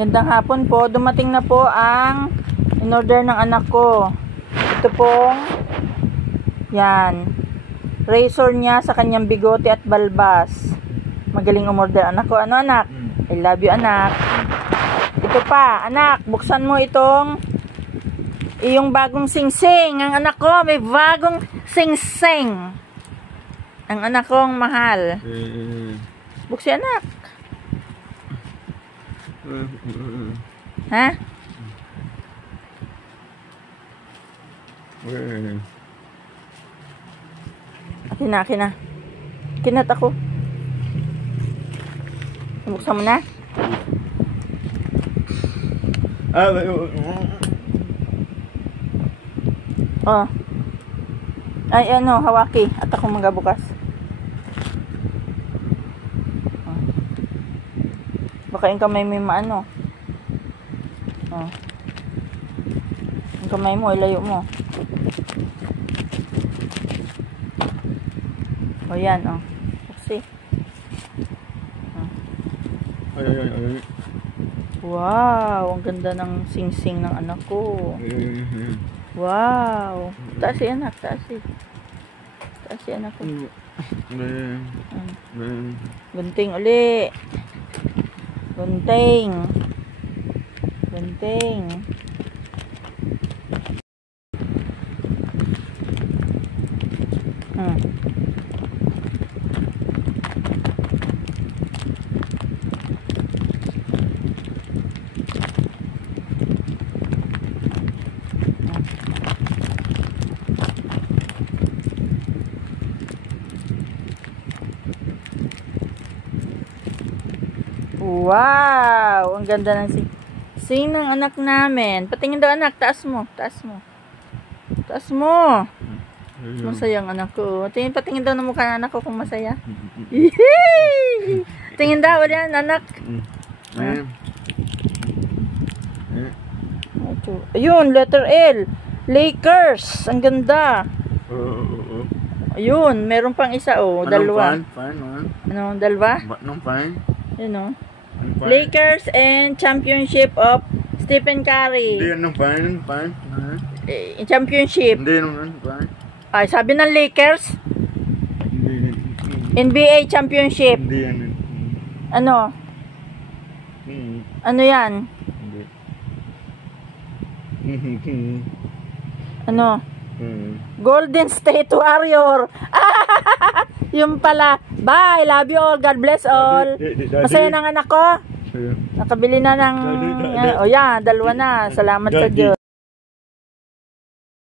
Gandang hapon po. Dumating na po ang in-order ng anak ko. Ito pong yan. Razor niya sa kanyang bigote at balbas. Magaling umorder anak ko. Ano anak? I love you anak. Ito pa, anak, buksan mo itong iyong bagong singsing. Ang anak ko may bagong singsing. Ang anak kong mahal. Buksi anak. Ha? Akin na. Kinat ako. Buksan mo na. Oh. Ay ano, hawaki. At ako magabukas. Oh. Baka yung kamay mo yung maano. Oh. Yung kamay mo, ilayo mo. O yan, oh. Buksi. Oh. Ay. Wow, ang ganda ng singsing ng anak ko. Wow. Taas si anak, taas si anak ko. Gunting uli. Gunting. Wow! Ang ganda ng sing ng anak namin. Patingin daw anak. Taas mo. Masaya ang anak ko. Patingin daw ng mukha ng anak ko kung masaya. Tingin daw yan anak. Ayun, letter L. Lakers. Ang ganda. Ayun, meron pang isa oh. Dalawa. Ano, dalawa? Yun oh. Lakers and Championship of Stephen Curry. Championship. Ay, sabi ng Lakers. NBA Championship. Ano? Ano yan? Ano? Golden State Warrior. Yung pala. Bye. Love you all. God bless all. Masaya ng anak ko. Nakabili na ng... O yan. Dalawa na. Salamat sa Diyos.